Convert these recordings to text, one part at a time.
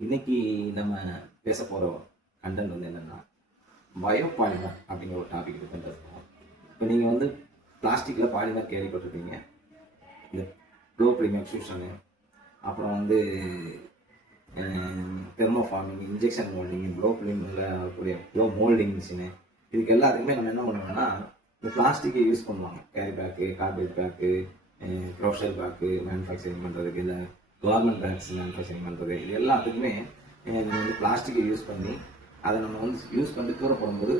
இன்னைக்கு நம்ம பேச போகிற கண்டென்ட் வந்து என்னென்னா பயோபாலிமர் அப்படிங்கிற ஒரு டாபிக் பற்றி பேசுவோம். இப்போ நீங்கள் வந்து பிளாஸ்டிக்கில் பாலிமர் கேள்விப்பட்டிருப்பீங்க. இந்த ப்ளோ ப்ரீம் எக்ஸ்ட்ரூஷனு, அப்புறம் வந்து தெர்மோஃபார்மிங், இன்ஜெக்ஷன் மோல்டிங், ப்ளோ ப்ரீமில் வரக்கூடிய ப்ளோ மோல்டிங் மிஷினு, இதுக்கு எல்லாத்துக்குமே நம்ம என்ன பண்ணுவோம்னா இந்த பிளாஸ்டிக்கை யூஸ் பண்ணுவாங்க. கேரி பேக்கு, கார்பேஜ் பேக்கு, க்ரோஷர் பேக்கு மேனுஃபேக்சரிங் பண்ணுறதுக்கு, இல்லை கவர்மெண்ட் பேக்ஸ் மேனுஃபேக்சரிங் பண்ணுறது, இது எல்லாத்துக்குமே நம்ம வந்து பிளாஸ்டிக்கை யூஸ் பண்ணி அதை நம்ம வந்து யூஸ் பண்ணி தூர போடும்போது,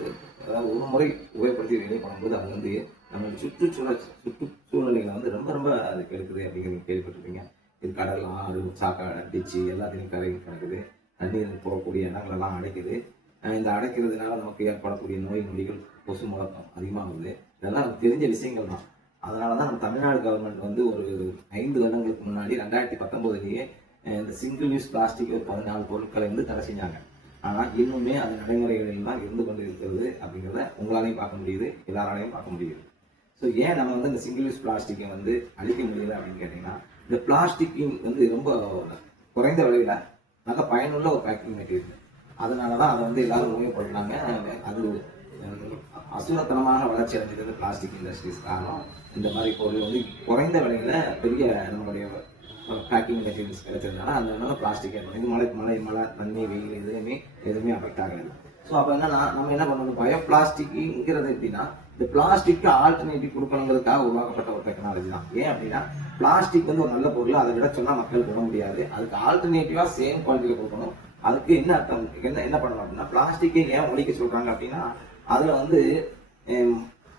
அதாவது ஒரு முறை உபயோகப்படுத்தி வெளியே போடும்போது அது வந்து நம்ம சுற்றுச்சூழ்நிலைகளை வந்து ரொம்ப ரொம்ப அது கெடுக்குது அப்படிங்கிறது கேள்விப்பட்டிருப்பீங்க. இது கடல், ஆறு, சாக்காடு, டிச்சு எல்லாத்தையும் கரை கிடக்குது. தண்ணீர் போகக்கூடிய இடங்களெல்லாம் அடைக்குது. இந்த அடைக்கிறதுனால நமக்கு ஏற்படக்கூடிய நோய் நொடிகள், கொசு முழக்கம் அதிகமாகுது. இதெல்லாம் தெரிஞ்ச விஷயங்கள் தான். அதனால தான் நம்ம தமிழ்நாடு கவர்மெண்ட் வந்து ஒரு 5 வருடங்களுக்கு முன்னாடி 2019 இந்த சிங்கிள் யூஸ் பிளாஸ்டிக் ஒரு 14 பொருட்களை வந்து தடை செஞ்சாங்க. ஆனால் இன்னுமே அது நடைமுறைகளில் தான் இருந்து கொண்டு இருக்கிறது அப்படிங்கிறத உங்களாலையும் பார்க்க முடியுது, எல்லாராலையும் பார்க்க முடியுது. ஸோ ஏன் நம்ம வந்து இந்த சிங்கிள் யூஸ் பிளாஸ்டிக்கை வந்து அழிக்க முடியல அப்படின்னு கேட்டிங்கன்னா, இந்த பிளாஸ்டிக் வந்து ரொம்ப குறைந்த விலையில் நல்ல பயனுள்ள ஒரு பேக்கிங் மெட்டீரியல். அதனால தான் அதை வந்து எல்லாரும் உபயோகப்படுத்தினாங்க. அது அசுரத்தனமாக வளர்ச்சி அடைஞ்சது பிளாஸ்டிக் இண்டஸ்ட்ரீஸ். காரணம் இந்த மாதிரி பொருள் வந்து குறைந்த விலையில பெரிய நம்மளுடைய பேக்கிங் மெட்டீரியல்ஸ் கிடைச்சதுனால அதனால பிளாஸ்டிக் இது மழை தண்ணி, வெயில் எதுவுமே அஃபெக்ட் ஆகாது. ஸோ அப்போ என்னன்னா நம்ம என்ன பண்ணணும், பயோ பிளாஸ்டிக்ங்கிறது எப்படின்னா இந்த பிளாஸ்டிக்கு ஆல்டர்னேட்டிவ் கொடுக்கணுங்கிறதுக்காக உருவாக்கப்பட்ட ஒரு டெக்னாலஜி தான். ஏன் அப்படின்னா பிளாஸ்டிக் வந்து ஒரு நல்ல பொருள், அதை விட சொன்னால் மக்கள் விட முடியாது. அதுக்கு ஆல்டர்னேட்டிவா சேம் குவாலிட்டியில் கொடுக்கணும். அதுக்கு என்ன அர்த்தம், என்ன பண்ணணும் அப்படின்னா பிளாஸ்டிக்கை ஏன் ஒழிக்க சொல்றாங்க அப்படின்னா அதுல வந்து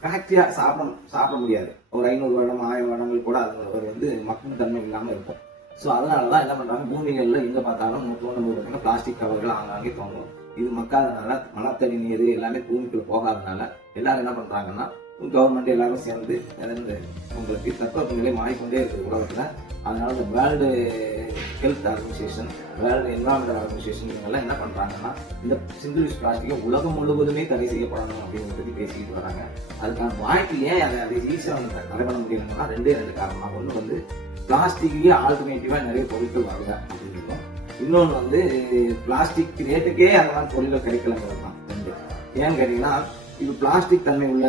ஃபேக்டரியா சாப்பிட முடியாது. ஒரு 500 வருடம் 1000 வருடங்கள் கூட அது வந்து மக்கள் தன்மை இல்லாமல் இருக்கும். ஸோ அதனாலதான் என்ன பண்றாங்க, பூமிகள்ல எங்க பார்த்தாலும் தோணும் பிளாஸ்டிக் கவர்கள் ஆங்காங்கே தோணும். இது மக்காதனால மழத்தடி நீர் எல்லாமே பூமிக்குள்ள போகாதனால எல்லாரும் என்ன பண்றாங்கன்னா கவர்மெண்ட் எல்லாரும் சேர்ந்து உங்களுக்கு தட்பவெப்பநிலை மாறிக்கொண்டே இருக்குது உலகத்துல. அதனால இந்த world health organisation, world environmental organisation இவங்கெல்லாம் என்ன பண்றாங்கன்னா இந்த சிங்கிள் யூஸ் பிளாஸ்டிக்கை உலகம் முழுவதுமே தடை செய்யப்படணும் அப்படின்னு பற்றி பேசிக்கிட்டு வராங்க. அதுக்கான வாய்ப்பு ஏன் அதை ஈஸியாக வந்து தடை பண்ண முடியலன்னா 2 காரணம். ஒன்று வந்து பிளாஸ்டிக்கே ஆல்டர்னேட்டிவா நிறைய பொருட்கள் வருது அப்படிங்கிறதும், இன்னொன்று வந்து பிளாஸ்டிக் ரேட்டுக்கே அந்த மாதிரி பொருட்கள் கிடைக்கலங்கிறது தான். ஏன்னு கேட்டீங்கன்னா இது பிளாஸ்டிக் தன்மை உள்ள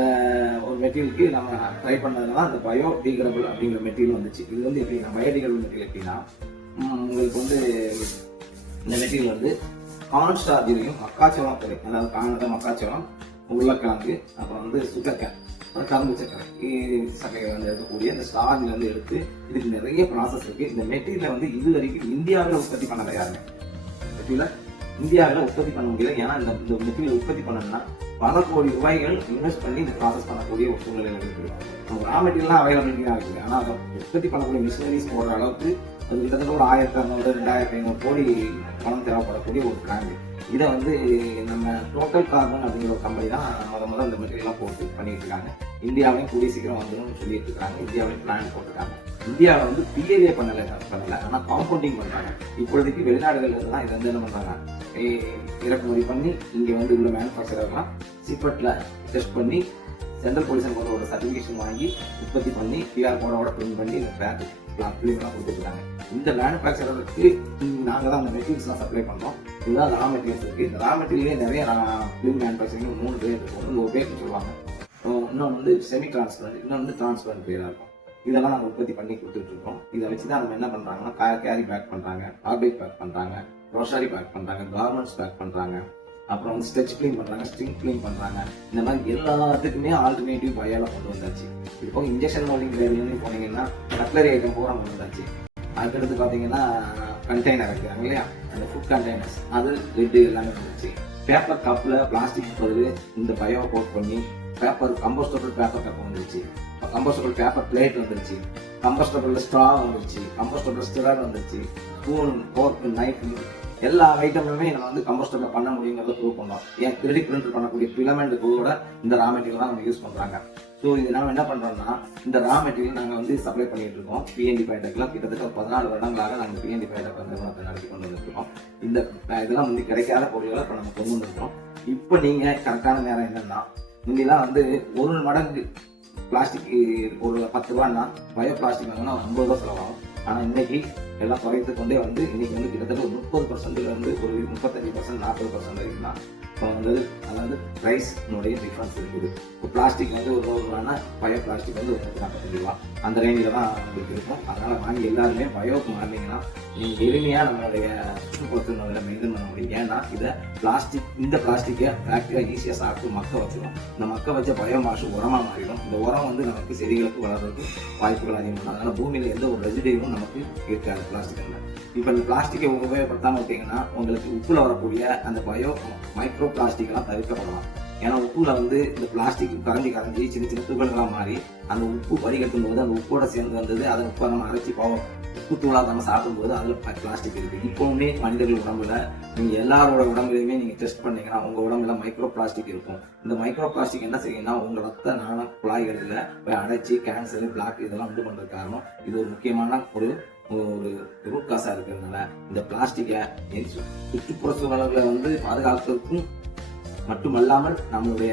ஒரு மெட்டீரியலுக்கு நம்ம ட்ரை பண்ணதுனால அந்த பயோடிகிரேடபிள் அப்படிங்கிற மெட்டீரியல் வந்துச்சு. இது வந்து எப்படின்னா பயோடிகிரேடபிள் மெட்டீரியல் எப்படின்னா உங்களுக்கு வந்து இந்த மெட்டீரியல் வந்து கார்ன் ஸ்டார்ஜிலையும் மக்காச்சோளம் துறை, அதாவது காணத மக்காச்சோளம், உருளைக்கிழங்கு, அப்புறம் வந்து சுகர்கேன், கரும்பு சர்க்கரை வந்து எடுக்கக்கூடிய இந்த ஸ்டார்ஜில் வந்து எடுத்து இதுக்கு நிறைய ப்ராசஸ் இருக்கு. இந்த மெட்டீரியலை வந்து இது வரைக்கும் இந்தியாவில் உற்பத்தி பண்ண யாருமே மெட்டீரியலை இந்தியாவில் உற்பத்தி பண்ண முடியல. ஏன்னா இந்த மெட்டீரியல் உற்பத்தி பண்ணணும்னா பல கோடி ரூபாய்கள் இன்வெஸ்ட் பண்ணி இந்த ப்ராசஸ் பண்ணக்கூடிய ஒரு சூழ்நிலை இருக்குது. நம்ம ரா மெட்டீரியல்லாம் அவைலபிலிட்டியாக இருக்குது. ஆனால் அதை உற்பத்தி பண்ணக்கூடிய மிஷினரிஸ் போடுற அளவுக்கு அது கிட்டத்தட்ட ஒரு 1600 2500 கோடி பணம் தேவைப்படக்கூடிய ஒரு பிராண்ட். இதை வந்து நம்ம டோட்டல் கார்பன் அப்படிங்கிற ஒரு கம்பெனி தான் முதல்ல இந்த மெட்டீரியல்லாம் போட்டு பண்ணிட்டு இருக்காங்க. இந்தியாவிலையும் கூடிய சீக்கிரம் வந்துடும் சொல்லிட்டு இருக்காங்க. இந்தியாவிலையும் பிளான் போட்டிருக்காங்க. இந்தியாவில் வந்து பிஏவே பண்ணல, ஆனால் காம்பவுண்டிங் பண்றாங்க. இப்பொழுதைக்கு வெளிநாடுகள் தான் இதை வந்து என்ன பண்றாங்க, இறக்குமதி பண்ணி இங்கே வந்து உள்ள மேனுஃபேக்சரெல்லாம் சிப்பெட்ல டெஸ்ட் பண்ணி சென்ட்ரல் பொல்யூஷன் போர்டோட சர்டிஃபிகேஷன் வாங்கி உற்பத்தி பண்ணி பிஆர் கோடோட பிரிண்ட் பண்ணி இந்த பேக் பிலிம்லாம் கொடுத்துருக்காங்க. இந்த மேனுஃபேக்சரருக்கு நாங்கள் தான் அந்த மெட்டீரியல்ஸ்லாம் சப்ளை பண்ணோம். இதுதான் ரா மெட்டீரியல்ஸ் இருக்கு. இந்த ரா மெட்டீரியலே நிறைய பிலிம் மேனுஃபேக்சரிங் 3 பேர் இருக்கும். ஒரு பேர்னு சொல்லுவாங்க, இன்னொன்று வந்து செமி டிரான்ஸ்பரண்ட், இன்னொன்று வந்து டிரான்ஸ்பரண்ட் பேராக இருக்கும். இதெல்லாம் நாங்கள் உற்பத்தி பண்ணி கொடுத்துட்டு இருக்கோம். இதை வச்சு தான் நம்ம என்ன பண்றாங்கன்னா கேரி பேக் பண்றாங்க, கார்பேஜ் பேக் பண்றாங்க, ரோஷாரி பேக் பண்றாங்க, கார்மெண்ட்ஸ் பேக் பண்றாங்க, அப்புறம் வந்து ஸ்டெச் கிளீன் பண்றாங்க, ஸ்ட்ரிங் கிளீன் பண்றாங்க. இந்த மாதிரி எல்லாத்துக்குமே ஆல்டர்னேட்டிவ் பயோல கொண்டு வந்தாச்சு. இப்போ இன்ஜெக்ஷன் மோல்டிங் ஏரியான்னு போனீங்கன்னா கட்லரி ஐட்டம் பூரா கொண்டு வந்தாச்சு. அதுக்கடுத்து பார்த்தீங்கன்னா கண்டெய்னர் வைக்கிறாங்க இல்லையா, அந்த ஃபுட் கண்டெய்னர்ஸ், அது லிட்டு எல்லாமே வந்துச்சு. பேப்பர் கப்ல பிளாஸ்டிக் பதில் இந்த பயோ கோட் பண்ணி பேப்பர் கம்போஸ்டபிள் பேப்பர் கப் வந்துருச்சு, கம்போஸ்டபிள் பேப்பர் பிளேட் வந்துருச்சு, கம்போஸ்டபிள் ஸ்ட்ரா வந்துருச்சு, கம்போஸ்டபிள் ஸ்டிரர் வந்துருச்சு, ஸ்பூன், ஃபோர்க், நைஃப், எல்லா ஐட்டமுமே நம்ம வந்து கம்போஸ்டபிள் பண்ண முடியுங்கிறத ப்ரூவ் பண்ணோம். ஏன் 3D பிரிண்ட் பண்ணக்கூடிய பிலமெண்ட் கூட இந்த ரா மெட்டீரியல் தான் நம்ம யூஸ் பண்றாங்க. ஸோ இது நம்ம என்ன பண்றோம்னா இந்த ரா மெட்டீரியல் நாங்கள் வந்து சப்ளை பண்ணிட்டு இருக்கோம். பிஎன்டி பயோடெக்லாம் கிட்டத்தட்ட 14 வருடங்களாக நாங்கள் பிஎன்டி பயோடெக் நிறுவனத்தை நடத்தி கொண்டு வந்துருக்கோம். இந்த இதெல்லாம் வந்து கிடைக்காத பொருள்களை இப்போ நம்ம கொண்டு வந்துருக்கோம். இப்போ நீங்க கரெக்டான நேரம் என்னன்னா, இங்கெல்லாம் வந்து 1 மடங்கு பிளாஸ்டிக் ஒரு 10 ரூபான்னா பயோ பிளாஸ்டிக் வாங்கினா 50 ரூபா செலவாகும். ஆனால் இன்னைக்கு எல்லாம் குறைத்து கொண்டே வந்து இன்னைக்கு வந்து கிட்டத்தட்ட ஒரு 30% வந்து ஒரு 35% 40% வரைக்கும் தான் இப்போ வந்து அதாவது பிரைஸ்னுடைய டிஃபரன்ஸ் இருக்குது. இப்போ பிளாஸ்டிக் வந்து ஒரு 100 ரூபானா பயோ பிளாஸ்டிக் வந்து ஒரு 145 ரூபா அந்த ரேஞ்சில் தான் உங்களுக்கு இருக்கும். அதனால வாங்கி எல்லாருமே பயோக்கு மாறினீங்கன்னா நீங்கள் எளிமையாக நம்மளுடைய சுற்றுப்புறத்தினுடைய மெயின்டைன் பண்ண முடியும். ஏன்னா இதை இந்த பிளாஸ்டிக்கை ஃபேக்டரியாக ஈஸியாக சாப்பிட்டு மக்க வச்சிடும். இந்த மக்க வச்ச பயோமாஸ் உரமாக மாறிடும். இந்த உரம் வந்து நமக்கு செடிகளுக்கு வளர்றதுக்கு வாய்ப்புகள் அதிகமாக. அதனால பூமியில் எந்த ஒரு ரெசிடியும் நமக்கு இருக்காது பிளாஸ்டிக். இப்போ இந்த பிளாஸ்டிக்கை உபயோகப்படுத்தாமல் விட்டீங்கன்னா உங்களுக்கு உப்புல வரக்கூடிய அந்த மைக்ரோ பிளாஸ்டிக் எல்லாம் தவிர்க்கப்படலாம். ஏன்னா உப்புல வந்து இந்த பிளாஸ்டிக் கரைஞ்சி சின்ன சின்ன துகள்களாக மாறி அந்த உப்பு வடிகட்டும் போது அந்த உப்போட சேர்ந்து வந்தது அதை உப்பை நம்ம அரைச்சி உப்பு தூளாக நம்ம சாப்பிடும்போது அதில் பிளாஸ்டிக் இருக்கு. இப்போவுமே மனிதர்கள் உடம்புல நீங்க எல்லாரோட உடம்புலையுமே நீங்க டெஸ்ட் பண்ணீங்கன்னா உங்க உடம்புல மைக்ரோ பிளாஸ்டிக் இருக்கும். இந்த மைக்ரோ பிளாஸ்டிக் என்ன செய்யும்னா உங்க ரத்த நாள குழாய்களில் போய் அடைச்சி கேன்சர், பிளாக் இதெல்லாம் உண்டு பண்றது காரணம். இது ஒரு முக்கியமான ஒரு ரூட் காசா இருக்கிறதுனால இந்த பிளாஸ்டிக்கை சுற்றுப்புற சூழல்களை வந்து பாதுகாக்கிறதுக்கும் மட்டுமல்லாமல் நம்மளுடைய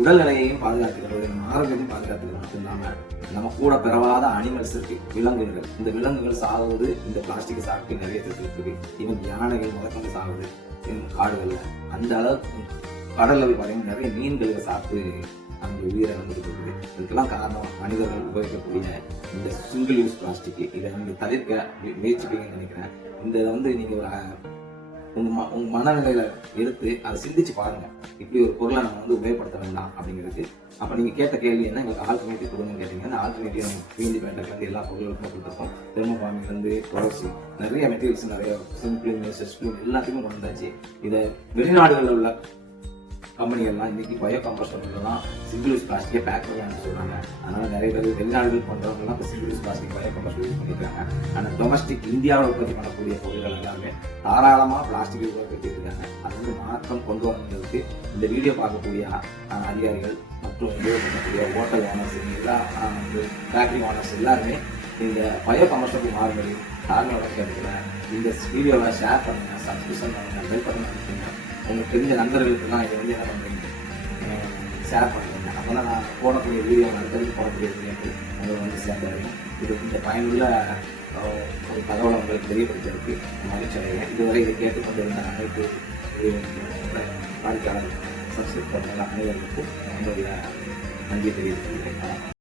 உடல்நிலையையும் பாதுகாத்துக்கிறது, நம்ம ஆரோக்கியத்தையும் பாதுகாத்துக்கிறது மட்டும் இல்லாம நம்ம கூட பிறவாத அனிமல்ஸ் இருக்கு, விலங்குகள். இந்த விலங்குகள் சாகுவது இந்த பிளாஸ்டிக் சாப்பிட்டு நிறைய இருக்கு. இவன் யானைகள் முதற்கொண்டு சாகுது காடுகள்ல. அந்த அளவுக்கு கடல்ல பாத்தீங்கன்னா நிறைய மீன்கள் சாப்பிட்டு அந்த உயிரை வந்து இருக்குது. இதுக்கெல்லாம் காரணம் மனிதர்கள் உபயோகிக்கக்கூடிய இந்த சிங்கிள் யூஸ் பிளாஸ்டிக். இதை நீங்க தவிர்க்க முயற்சிப்பீங்கன்னு நினைக்கிறேன். இந்த வந்து நீங்க உங்க மனநிலையில எடுத்து அதை சிந்திச்சு பாருங்க. இப்படி ஒரு பொருளை நம்ம வந்து உபயோகப்படுத்த வேண்டாம் அப்படிங்கிறது. அப்ப நீங்க கேட்ட கேள்வி என்ன, எங்களுக்கு ஆல்டர்னேட்டிவ் கொடுங்கன்னு கேட்டீங்கன்னா ஆல்டர்னேட்டிவ் கிளீன் பேண்டர்ல இருந்து எல்லா பொருட்களுக்கும் கொடுத்துருக்கோம். தெர்மோஃபார்மிங்ல இருந்து ப்ராடக்ட்ஸ் நிறைய மெட்டீரியல்ஸ் நிறைய சிம்பிள் எல்லாத்தையுமே கொண்டு வந்தாச்சு. இதை வெளிநாடுகளில் உள்ள கம்பெனிகள்லாம் இன்னைக்கு பயோ கம்போஸ்டர்லாம் சிங்கிள் யூஸ் பிளாஸ்டிக்கை பேக் பண்ணலாம்னு சொல்றாங்க. அதனால நிறைய பேர் வெளிநாடுகள் பண்றவங்கலாம் இப்போ single use plastic bio composter use பண்ணிருக்காங்க. ஆனால் டொமஸ்டிக் இந்தியாவில் உற்பத்தி பண்ணக்கூடிய பொருட்கள் எல்லாமே தாராளமா பிளாஸ்டிக் உற்பத்தி இருக்காங்க. அது வந்து மாற்றம் கொண்டு வரணுங்கிறதுக்கு இந்த வீடியோ பார்க்கக்கூடிய அதிகாரிகள் மற்றும் உபயோகப்படுத்தக்கூடிய ஹோட்டல் ஓனர்ஸ், எல்லா ஃபேக்டரி ஓனர்ஸ் எல்லாருமே இந்த பயோ கம்போஸ்டருக்கு மாறுபடி தாழ்மையோட கேட்கிறேன். இந்த வீடியோவை ஷேர் பண்ணுங்க, சப்ஸ்கிரிப்ஷன் பண்ணுங்க, பெல் பட்டன் அனுப்புங்க. உங்களுக்கு தெரிஞ்ச நண்பர்களுக்குலாம் இதை வந்து என்ன பண்ணுறீங்க, ஷேர் பண்ணுங்க. அப்போதான் நான் போடக்கூடிய வீடியோ அடுத்தது போடக்கூடிய வீடியோக்கு உங்களை வந்து சேர்ந்தாருக்கும். இது இந்த பயனுள்ள ஒரு தகவலை உங்களுக்கு தெரியப்படுத்துறதுக்கு மகிழ்ச்சி அடைகிறேன். இதுவரை இதை கேட்டுக்கொண்டிருந்த அனைத்து வாடிக்கையாளர் சப்ஸ்கிரைப் பண்ணுற அனைவருக்கும் என்னுடைய நன்றி தெரிவித்துக் கொள்கிறேன்.